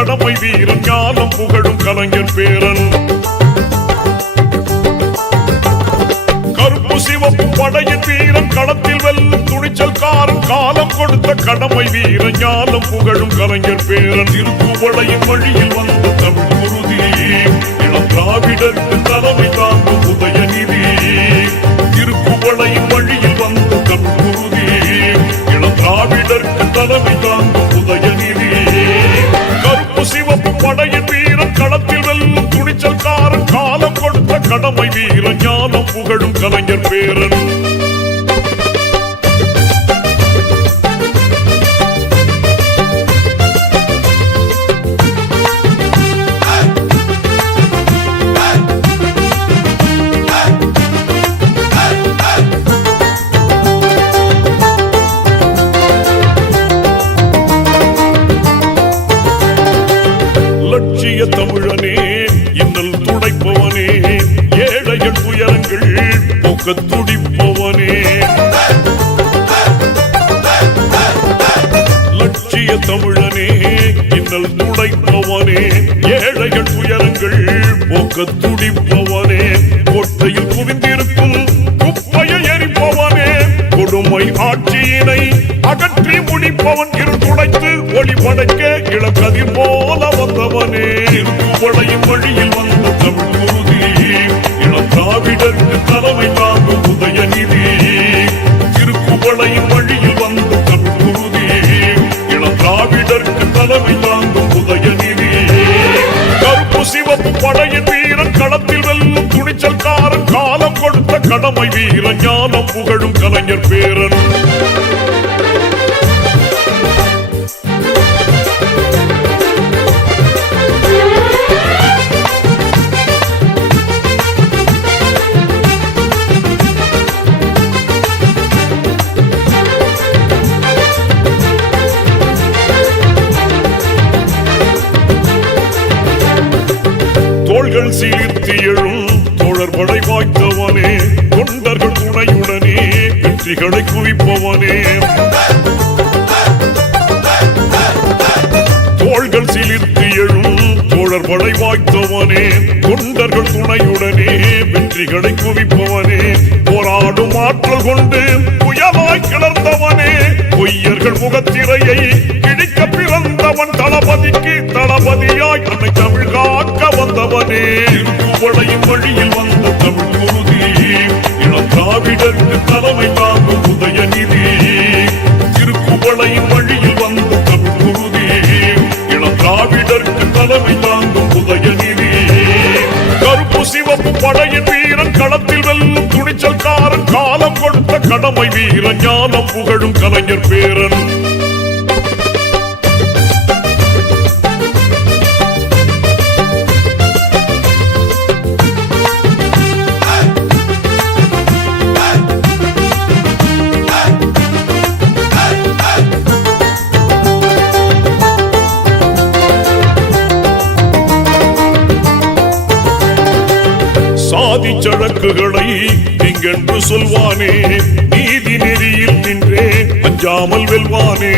கடமை வீரன் ஞானம் புகழும் கலைஞர் பேரன். கருப்பு சிவப்பு படையின் வீரன் களத்தில் வெல்லும் துணிச்சல்காரன் காலம் கொடுத்த கடமை வீரன் ஞானம் புகழும் கலைஞர் பேரன். திருக்குவளையின் வழியில் வந்த தமிழ் குருதி இளம் திராவிடருக்கு தலைமை தாங்கும் உதயநிதி. திருக்குவளையின் வழியில் வந்த தமிழ் குருதி இளம் திராவிடருக்கு தலைமை தாங்கும் உதயநிதி. கருப்பு சிவப்பு படையின் வீரன் களத்தில் வெல்லும் துணிச்சல்காரன் காலம் கொடுத்த கடமை வீரன் ஞானம் புகழும் கலைஞர் பேரன். லட்சிய தமிழனே இன்னல் துடைப்பவனே ஏழைகள் துயரங்கள் போக்க துடிப்பவனே. லட்சிய தமிழனே இன்னல் துடைப்பவனே ஏழைகள் துயரங்கள் போக்க துடிப்பவனே. கோட்டையில் குவிந்திருக்கும் குப்பையை எரிப்பவனே கொடுமை ஆட்சியினை அகற்றி முடிப்பவன். இருந்துடைத்து ஒளி படைக்க இளக்கதிர் போல வந்தவனே. திருக்குவளையின் வழியில் வந்த தமிழ் குருதி இளம் திராவிடருக்கு தலைமை தாங்கும் உதயநிதி. திருக்குவளையின் வழியில் வந்த தமிழ் குருதி இளம் திராவிடருக்கு தலைமை தாங்கும் உதயநிதி. கருப்பு சிவப்பு படையின் வீரன் களத்தில் வெல்லும் துணிச்சல்காரன் காலம் கொடுத்த கடமை வீரன் ஞானம் புகழும் கலைஞர் பேரன். தோள்கள் சீர்த்தி எழும் தோழர் படை வாய்த்தவனே தொண்டர்கள் துணையுடனே வெற்றிகளை குவிப்பவனே. தோள்கள் சீர்த்தி எழும் தோழர் படை வாய்த்தவனே தொண்டர்கள் துணையுடனே வெற்றிகளை குவிப்பவனே. போராடும் ஆற்றல் கொண்டு புயலாய் கிளர்ந்தவனே பொய்யர்கள் முகத்திரையை கிழிக்க பிறந்தவன். தளபதிக்கு தளபதியாய் அன்னை தமிழ் காக்க வந்தவனே. திருக்குவளையின் வழியில் வந்த தமிழ் குருதி இளம் திராவிடருக்கு தலைமை தாங்கும் உதயநிதி. திருக்குவளையின் வழியில் வந்த தமிழ் குருதி இளம் திராவிடருக்கு தலைமை தாங்கும் உதயநிதி. கருப்பு சிவப்பு படையின் வீரன் களத்தில் வெல்லும் துணிச்சல்காரன் காலம் கொடுத்த கடமை வீரன் ஞானம் புகழும் கலைஞர் பேரன். சாதி சழக்குகளை இங்கென்று சொல்வானே நீதி நெறியில் நின்றே அஞ்சாமல் வெல்வானே.